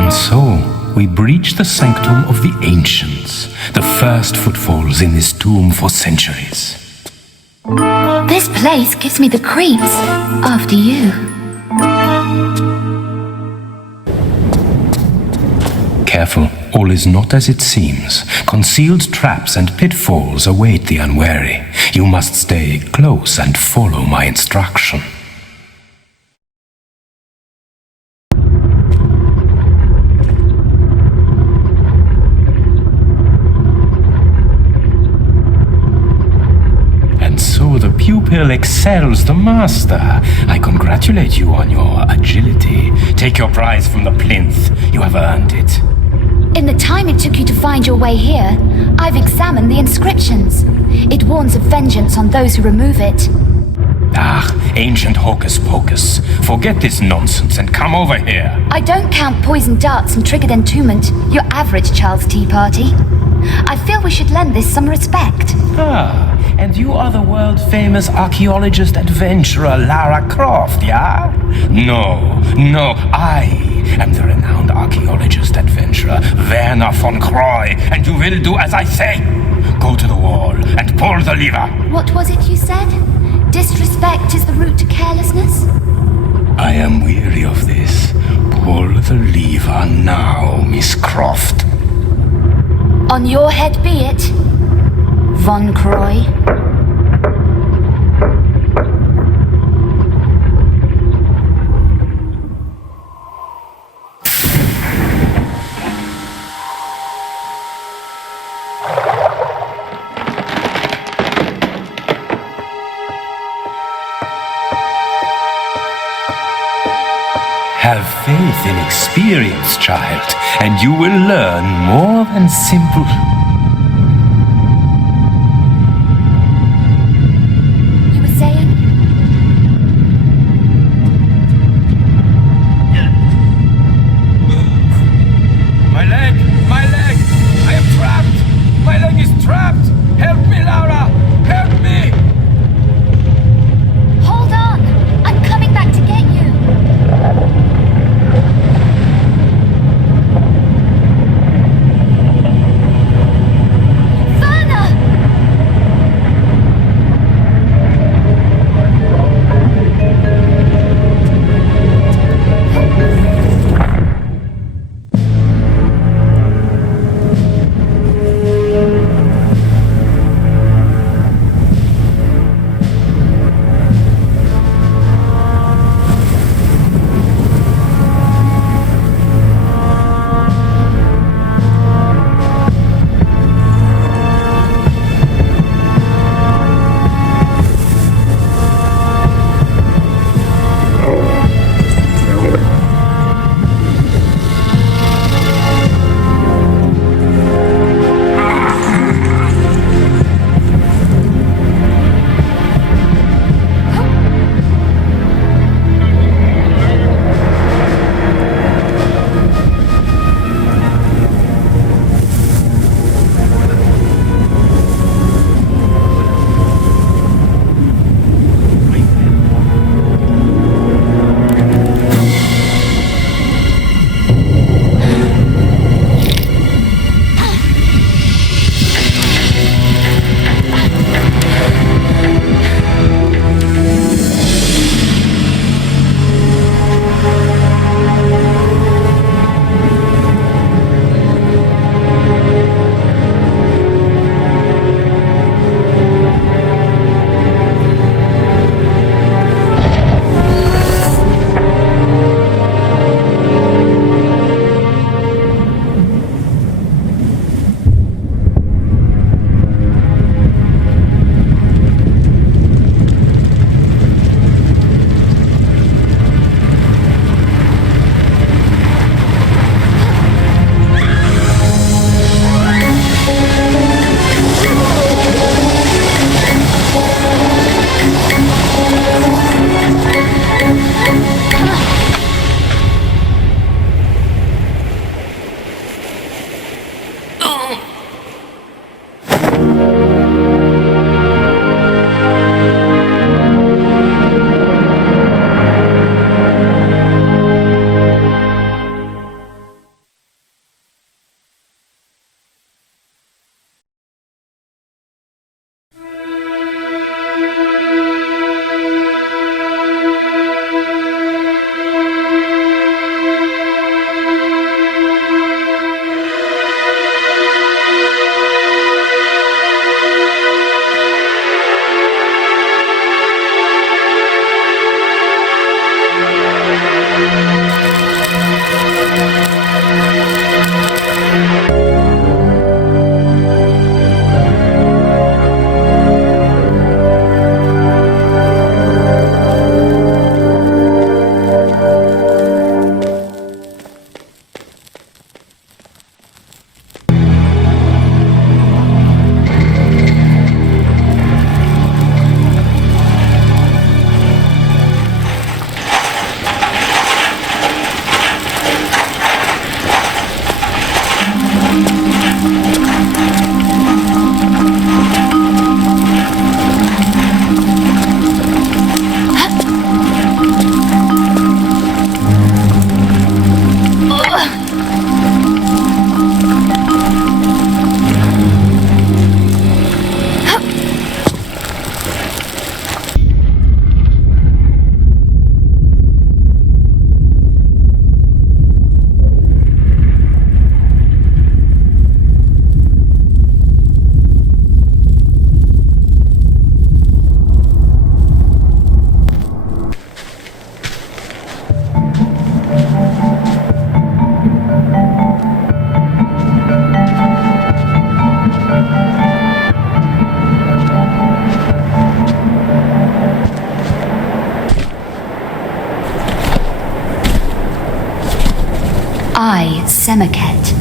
And so, we breach the sanctum of the ancients, the first footfalls in this tomb for centuries. This place gives me the creeps. After you. Careful, all is not as it seems. Concealed traps and pitfalls await the unwary. You must stay close and follow my instruction. So the pupil excels the master. I congratulate you on your agility. Take your prize from the plinth. You have earned it. In the time it took you to find your way here, I've examined the inscriptions. It warns of vengeance on those who remove it. Ah, ancient hocus pocus. Forget this nonsense and come over here. I don't count poisoned darts and triggered entombment, your average Charles Tea Party. I feel we should lend this some respect. Ah, and you are the world-famous archaeologist adventurer Lara Croft, yeah? No, I am the renowned archaeologist adventurer Werner von Croy, and you will do as I say. Go to the wall and pull the lever. What was it you said? Disrespect is the route to carelessness? I am weary of this. Pull the lever now, Miss Croft. On your head be it, Von Croy. Have faith in experience, child, and you will learn more than simple... You were saying? My leg! I am trapped! My leg is trapped! Help me, Laura! Help me! Hold on! I'm coming back to get you! I, Sumérgete,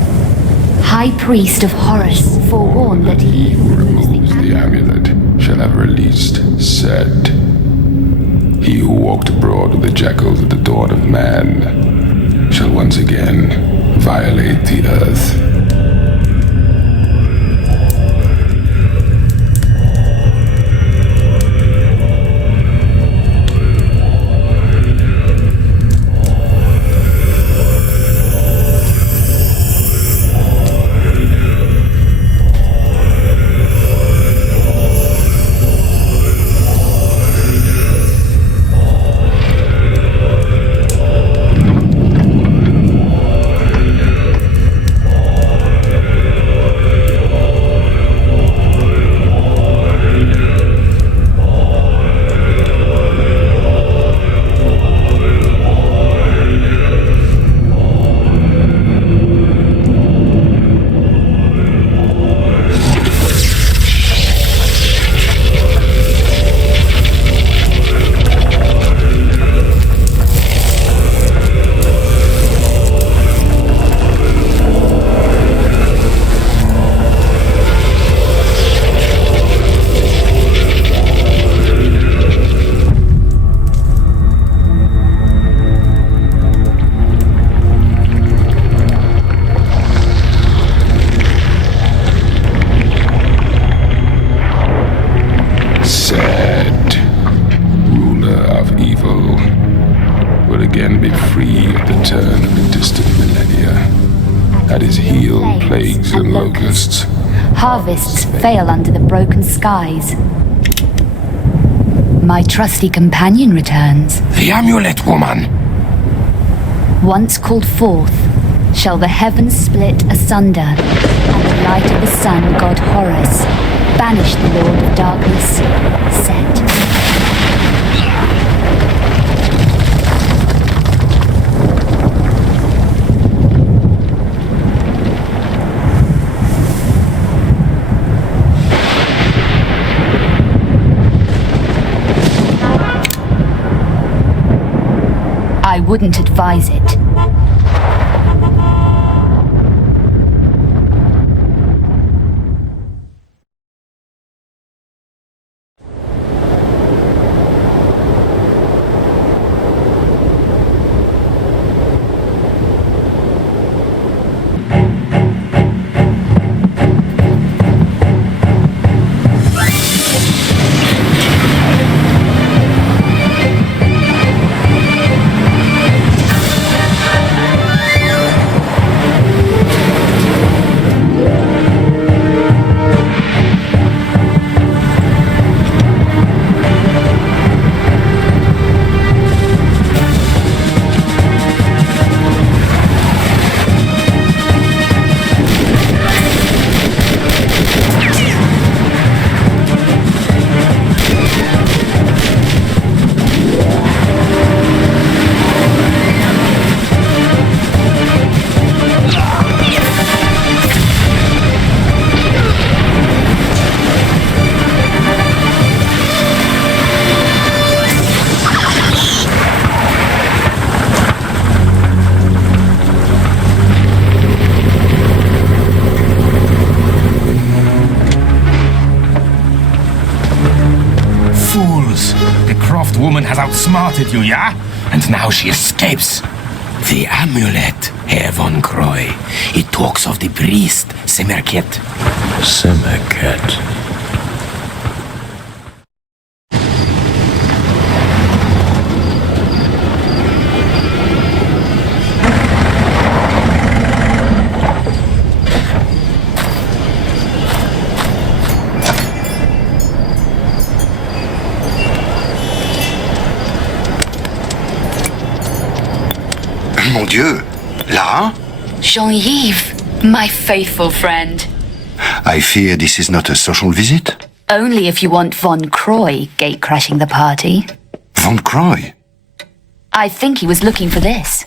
High Priest of Horus, forewarned that he who removes the amulet shall have released said. He who walked abroad with the jackals at the dawn of man shall once again violate the earth. Harvests fail under the broken skies. My trusty companion returns. The amulet, woman! Once called forth, shall the heavens split asunder, and the light of the sun, god Horus, banish the lord of darkness, set. I wouldn't advise it. Woman has outsmarted you, yeah? And now she escapes. The amulet, Herr von Croy. It talks of the priest, Sumérgete. Sumérgete. Mon Dieu, là? Jean-Yves, my faithful friend. I fear this is not a social visit. Only if you want Von Croy gate-crashing the party. Von Croy? I think he was looking for this.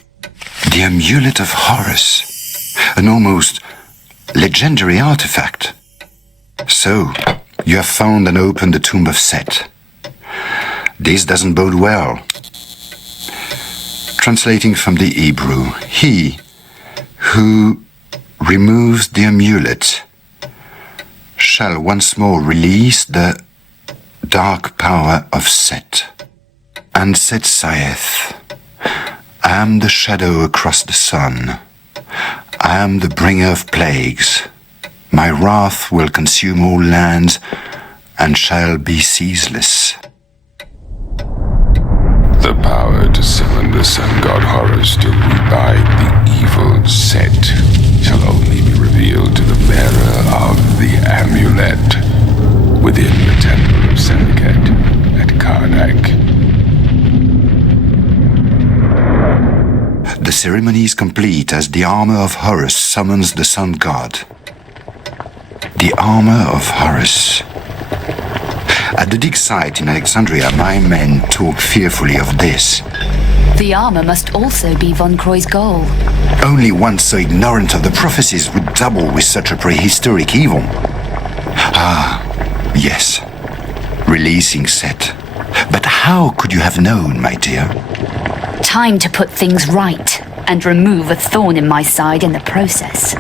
The amulet of Horus. An almost legendary artifact. So, you have found and opened the tomb of Set. This doesn't bode well. Translating from the Hebrew, he who removes the amulet shall once more release the dark power of Set. And Set saith, I am the shadow across the sun. I am the bringer of plagues. My wrath will consume all lands and shall be ceaseless. The power to summon the sun god Horus to revive the evil Set shall only be revealed to the bearer of the amulet within the temple of Sumérgete at Karnak. The ceremony is complete as the armor of Horus summons the sun god. The armor of Horus. At the dig site in Alexandria, my men talk fearfully of this. The armor must also be Von Croy's goal. Only one so ignorant of the prophecies would double with such a prehistoric evil. Ah, yes. Releasing Set. But how could you have known, my dear? Time to put things right and remove a thorn in my side in the process.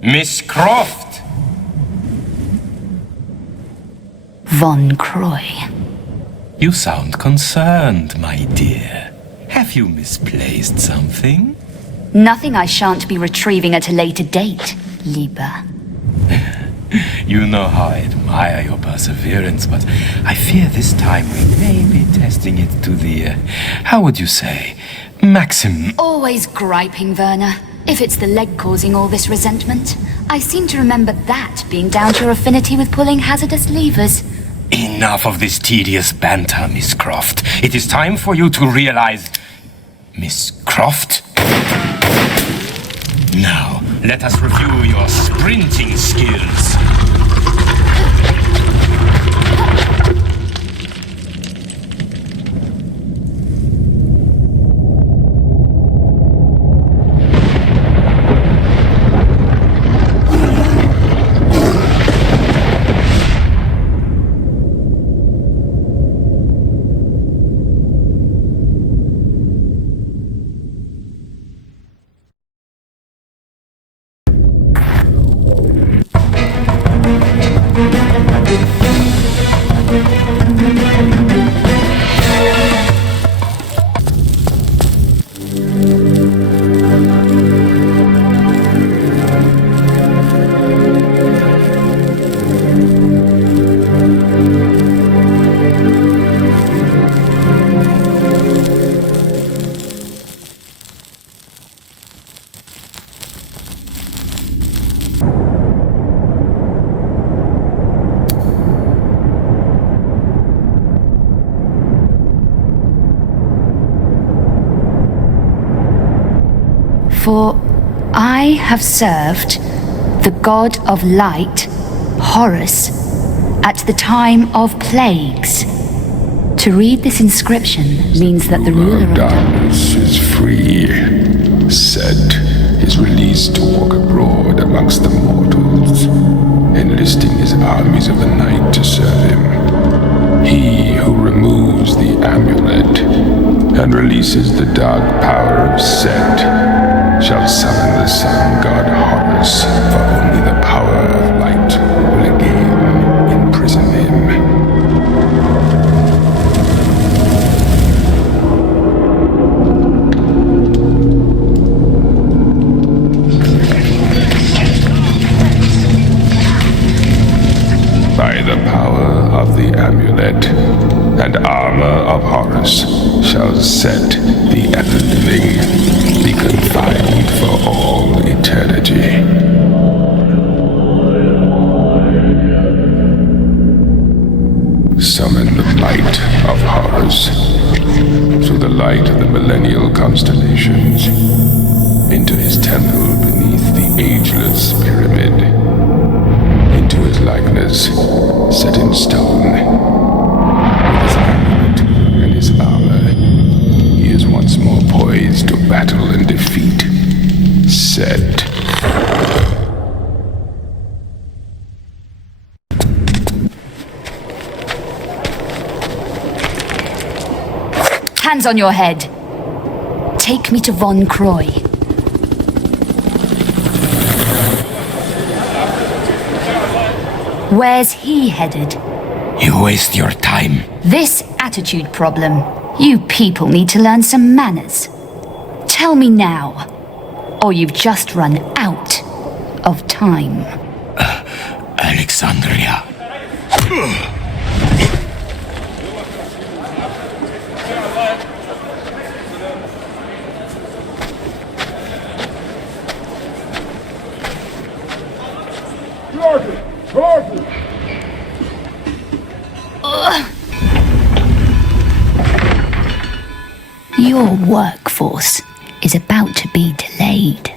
Miss Croft! Von Croy. You sound concerned, my dear. Have you misplaced something? Nothing I shan't be retrieving at a later date, Lieber. You know how I admire your perseverance, but I fear this time we may be testing it to the, how would you say, maximum. Always griping, Werner. If it's the leg causing all this resentment, I seem to remember that being down to your affinity with pulling hazardous levers. Enough of this tedious banter, Miss Croft. It is time for you to realize... Miss Croft? Now, let us review your sprinting skills. For I have served the god of light, Horus, at the time of plagues. To read this inscription means that the ruler of darkness is free. Set is released to walk abroad amongst the mortals, enlisting his armies of the night to serve him. He who removes the amulet and releases the dark power of Set shall summon the sun god Horus, for only the power of light will again imprison him. power of the amulet and armor of Horus shall set the ever-living, be confined for all eternity. Summon the light of Horus through the light of the millennial constellations into his temple beneath the ageless pyramid, into his likeness set in stone. With his amulet and his armor, he is once more poised to battle and defeat Set. Hands on your head. Take me to Von Croy. Where's he headed? You waste your time. This attitude problem. You people need to learn some manners. Tell me now, or you've just run out of time. Alexandria. Your workforce is about to be delayed.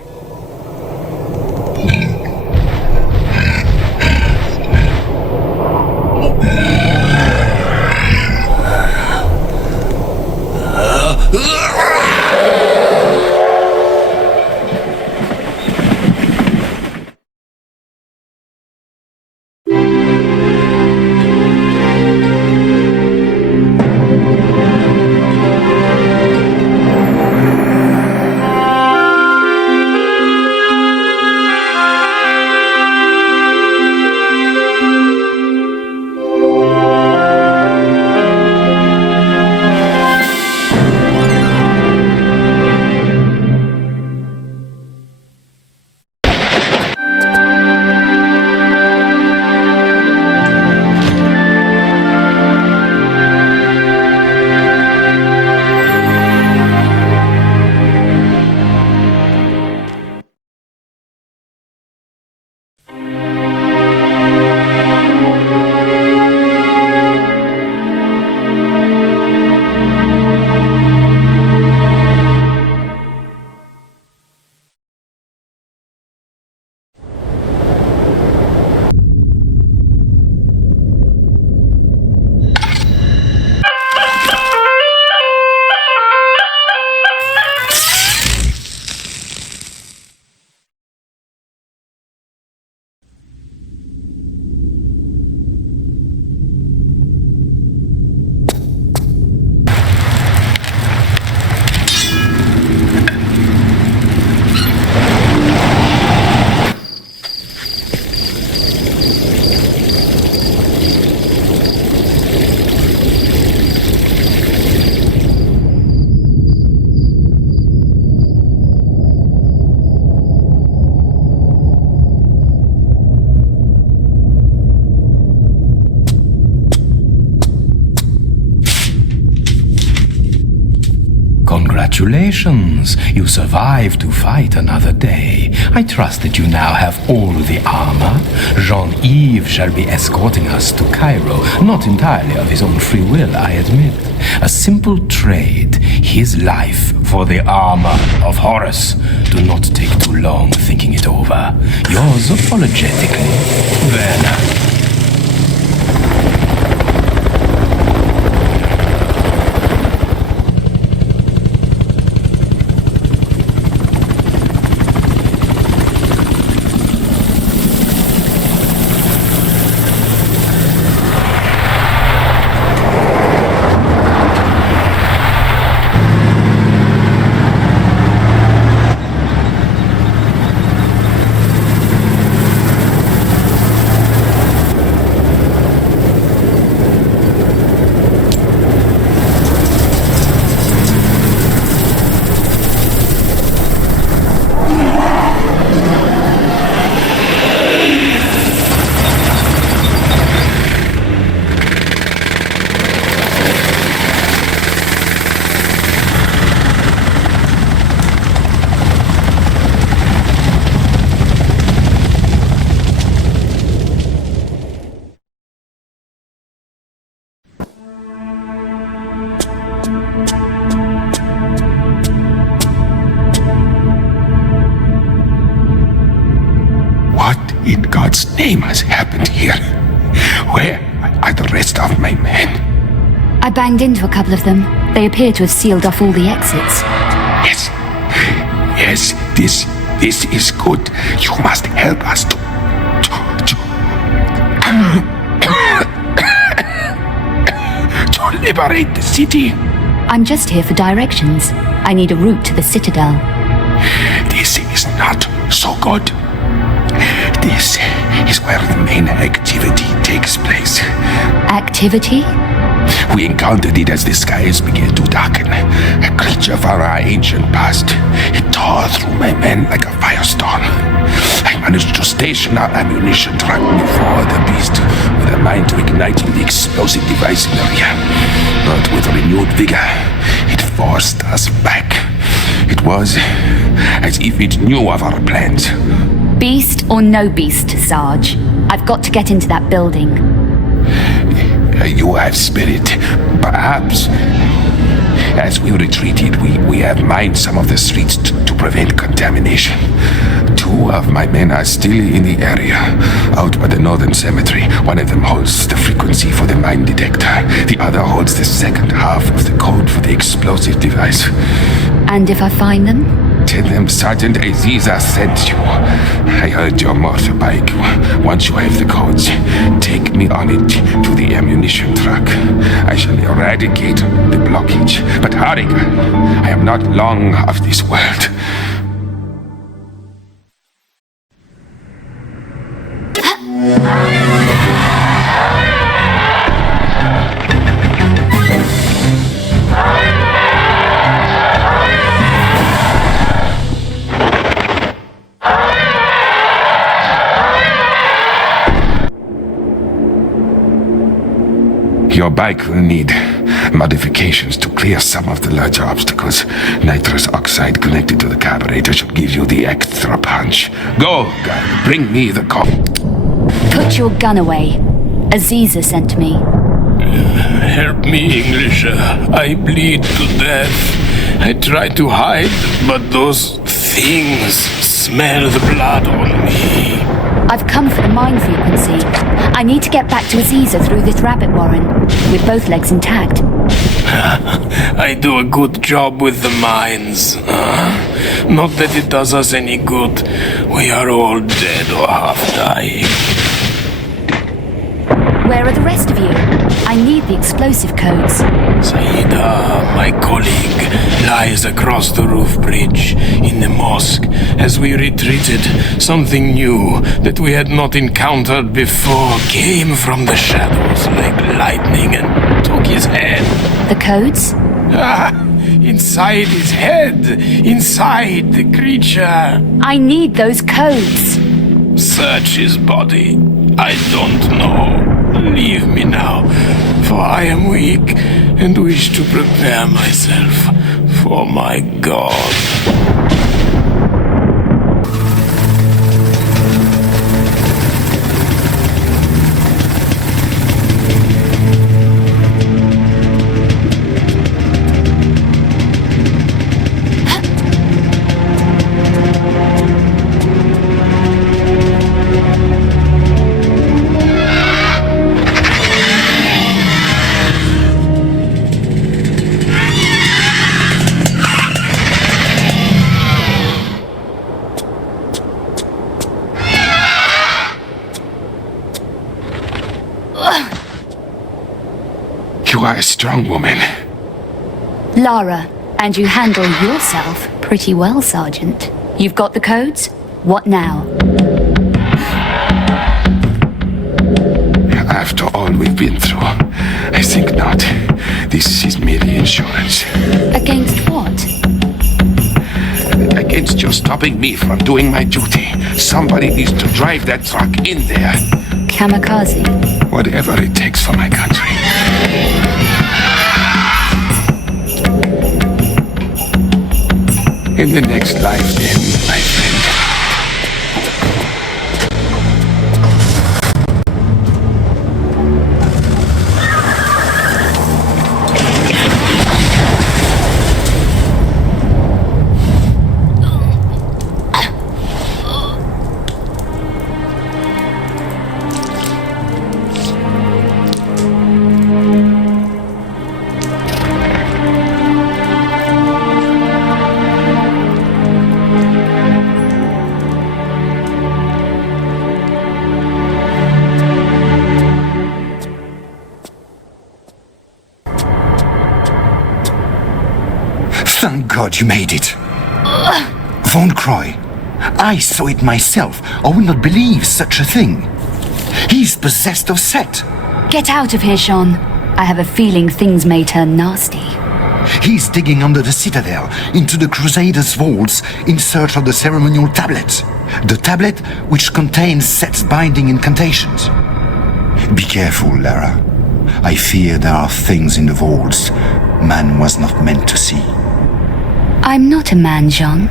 Congratulations! You survived to fight another day. I trust that you now have all the armor. Jean-Yves shall be escorting us to Cairo, not entirely of his own free will, I admit. A simple trade, his life for the armor of Horus. Do not take too long thinking it over. Yours apologetically, Werner. in God's name has happened here? Where are the rest of my men? I banged into a couple of them. They appear to have sealed off all the exits. Yes, this is good. You must help us to liberate the city. I'm just here for directions. I need a route to the Citadel. This is not so good. This is where the main activity takes place. Activity? We encountered it as the skies began to darken. A creature from our ancient past. It tore through my men like a firestorm. I managed to station our ammunition truck before the beast with a mind to igniting the explosive device in the rear. But with renewed vigor, it forced us back. It was as if it knew of our plans. Beast or no beast, Sarge. I've got to get into that building. You have spirit, perhaps. As we retreated, we have mined some of the streets to prevent contamination. 2 of my men are still in the area, out by the northern cemetery. One of them holds the frequency for the mine detector. The other holds the second half of the code for the explosive device. And if I find them? Tell them Sergeant Aziza sent you. I heard your motorbike. Once you have the codes, take me on it to the ammunition truck. I shall eradicate the blockage. But hurry, I am not long of this world. Your bike will need modifications to clear some of the larger obstacles. Nitrous oxide connected to the carburetor should give you the extra punch. Go, guy, bring me the car. Put your gun away. Aziza sent me. Help me, English. I bleed to death. I try to hide, but those things smell the blood on me. I've come for the mine frequency. I need to get back to Aziza through this rabbit warren, with both legs intact. I do a good job with the mines. Not that it does us any good. We are all dead or half dying. Where are the rest of you? I need the explosive codes. Saida, my colleague, lies across the roof bridge in the mosque. As we retreated, something new that we had not encountered before came from the shadows like lightning and took his head. The codes? Inside his head, inside the creature. I need those codes. Search his body. I don't know. Leave me now, for I am weak and wish to prepare myself for my God. You are a strong woman. Lara, and you handle yourself pretty well, Sergeant. You've got the codes? What now? After all we've been through, I think not. This is merely insurance. Against what? Against you stopping me from doing my duty. Somebody needs to drive that truck in there. Kamikaze. Whatever it takes for my country. In the next life, then, my friend. God, you made it. Von Croy. I saw it myself. I would not believe such a thing. He's possessed of Set. Get out of here, Sean. I have a feeling things may turn nasty. He's digging under the citadel, into the Crusaders' vaults, in search of the ceremonial tablet. The tablet which contains Set's binding incantations. Be careful, Lara. I fear there are things in the vaults man was not meant to see. I'm not a man, Jean,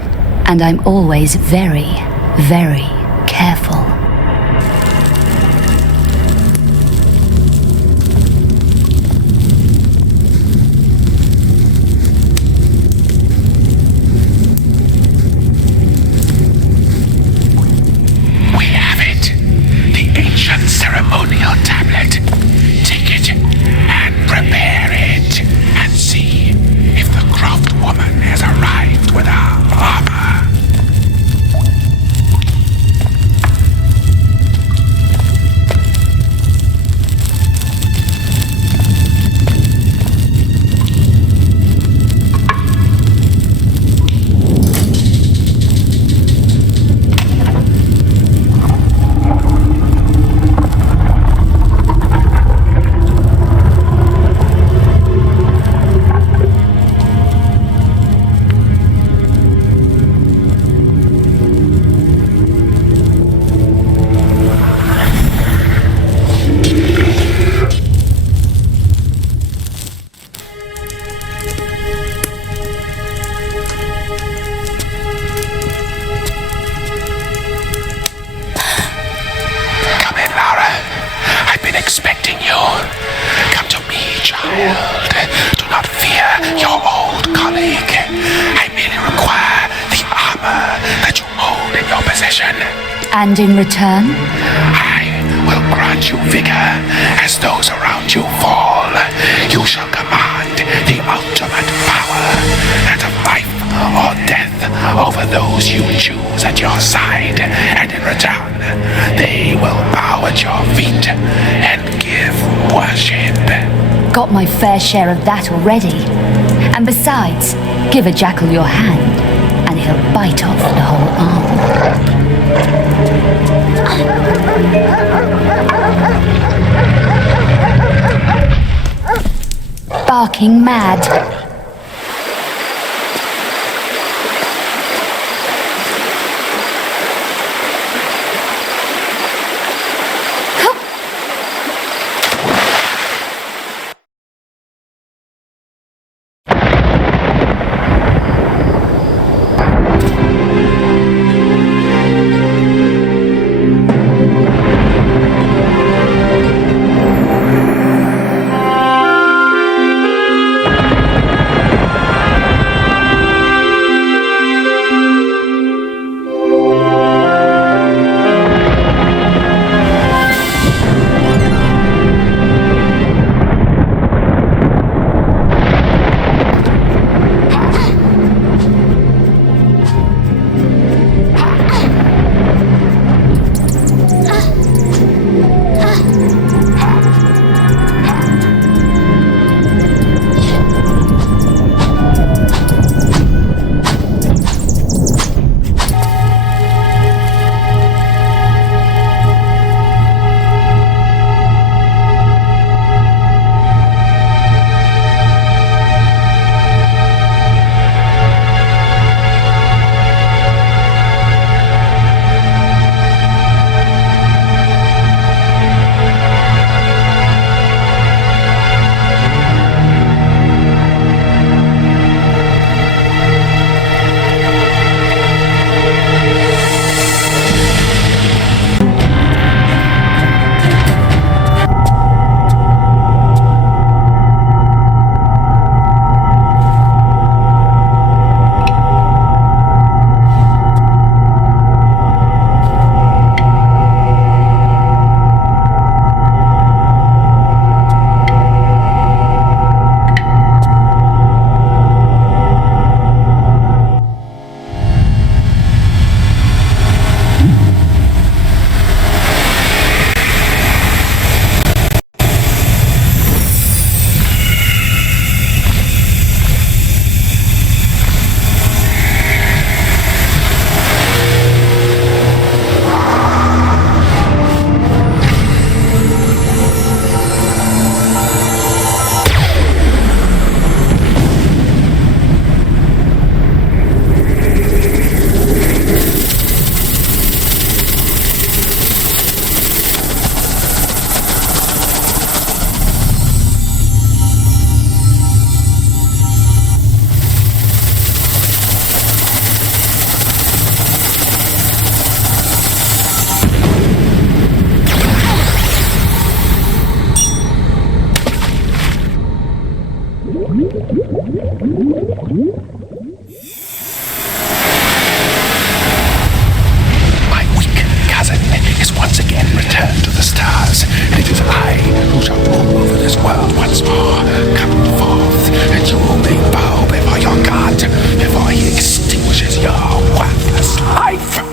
and I'm always very, very careful. We have it. The ancient ceremonial tablet. Take it and prepare it. And see if the Croft woman has arrived with her armor. Expecting you. Come to me, child. Do not fear your old colleague. I merely require the armor that you hold in your possession. And in return? I will grant you vigor as those around you fall. You shall command the ultimate power, that of life or death, over those you choose at your side. And in return, they will bow at your feet and give worship. Got my fair share of that already. And besides, give a jackal your hand, and he'll bite off the whole arm. Barking mad. is once again returned to the stars, and it is I who shall rule over this world once more. Come forth, and you may bow before your God, before he extinguishes your worthless life.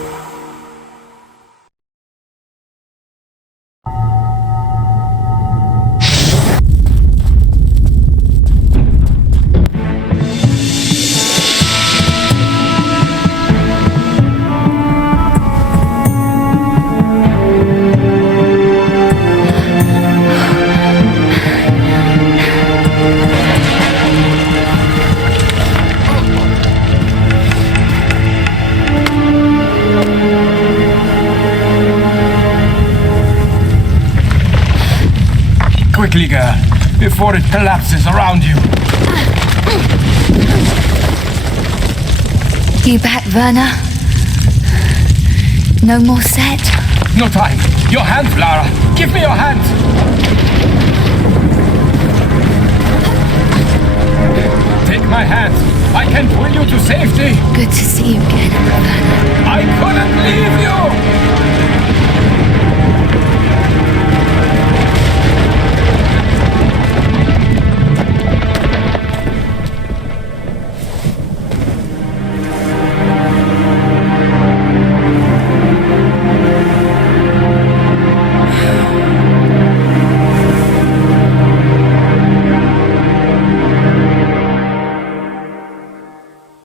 Quickly, girl, before it collapses around you. You back, Werner? No more set? No time. Your hand, Lara. Give me your hand. Take my hand. I can pull you to safety. Good to see you again, Werner. I couldn't leave you.